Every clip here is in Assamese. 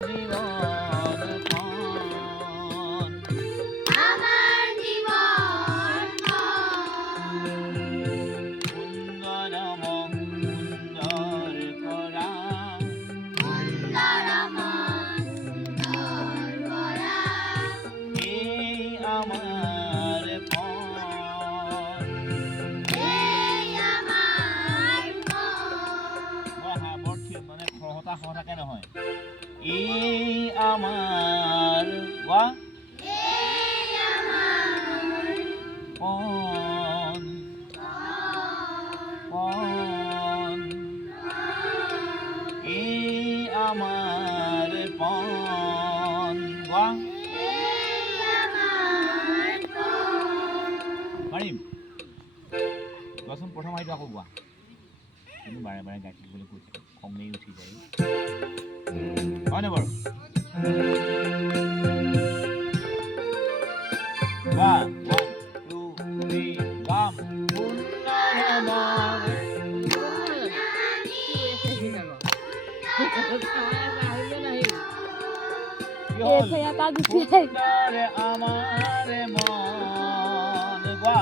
জীবন আমাৰ জীবন সুন্দৰ সুন্দৰ কৰা সুন্দৰ সুন্দৰ কৰা এই আমাৰ এই আমাৰ মানে সহতা সহতাকে নহয় এই আমাৰ ৱা এই আমাৰ পন পন এই আমাৰ পন ৱা এই আমাৰ পাৰিম কোৱাচোন প্ৰথম আহিটো আকৌ কোৱা কিন্তু বাৰে বাৰে গাই থাকিবলৈ কৈ থাকে খঙেই উঠি যায় হয়নে বাৰু One, two, three, গাম সুন্দৰ আমাৰ কি হ'ল সুন্দৰ আমাৰ মন গোৱা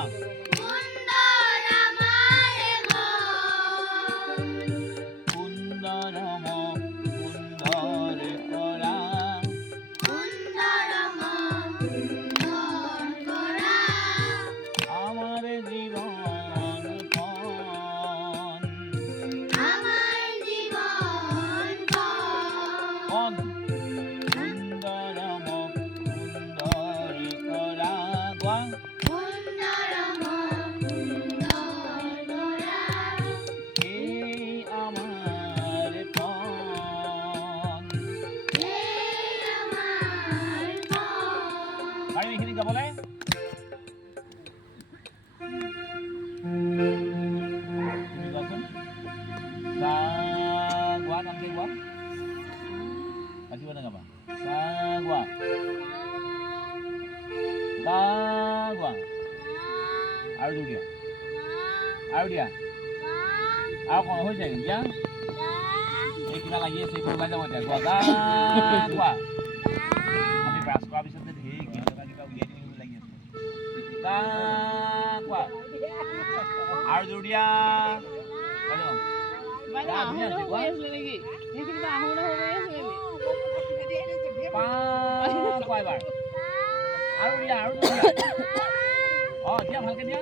সুন্দৰ আমাৰ সুন্দৰ সুন্দৰ কৰা সুন্দৰ সুন্দৰ কৰা আমাৰ জীৱন পণ আমাৰ জীবন পণ সুন্দৰ সুন্দৰ কৰা গোৱা সুন্দৰ সুন্দৰ কৰা এই আমাৰ পণ এই আমাৰ পাৰিম এইখিনি গাবলৈ তুমি কোৱাচোন চা গোৱা নামকে গোৱা পাতিব নাগাবা চা গোৱা গা গোৱা আৰু জোৰ দিয়া আৰু দিয়া আৰু কম হৈ যায় দিয়া এই কিবা লাগি আছে এইটো ওলাই যাব এতিয়া গোৱা গা গোৱা আমি ব্ৰাছ কৰাৰ পিছত যে ঢেৰ কিবা কিবা উলিয়াই দিম লাগি আছে গা গোৱা আৰু জোৰ দিয়া এবাৰ আৰু দিয়া আৰু দিয়া অঁ দিয়া ভালকে দিয়া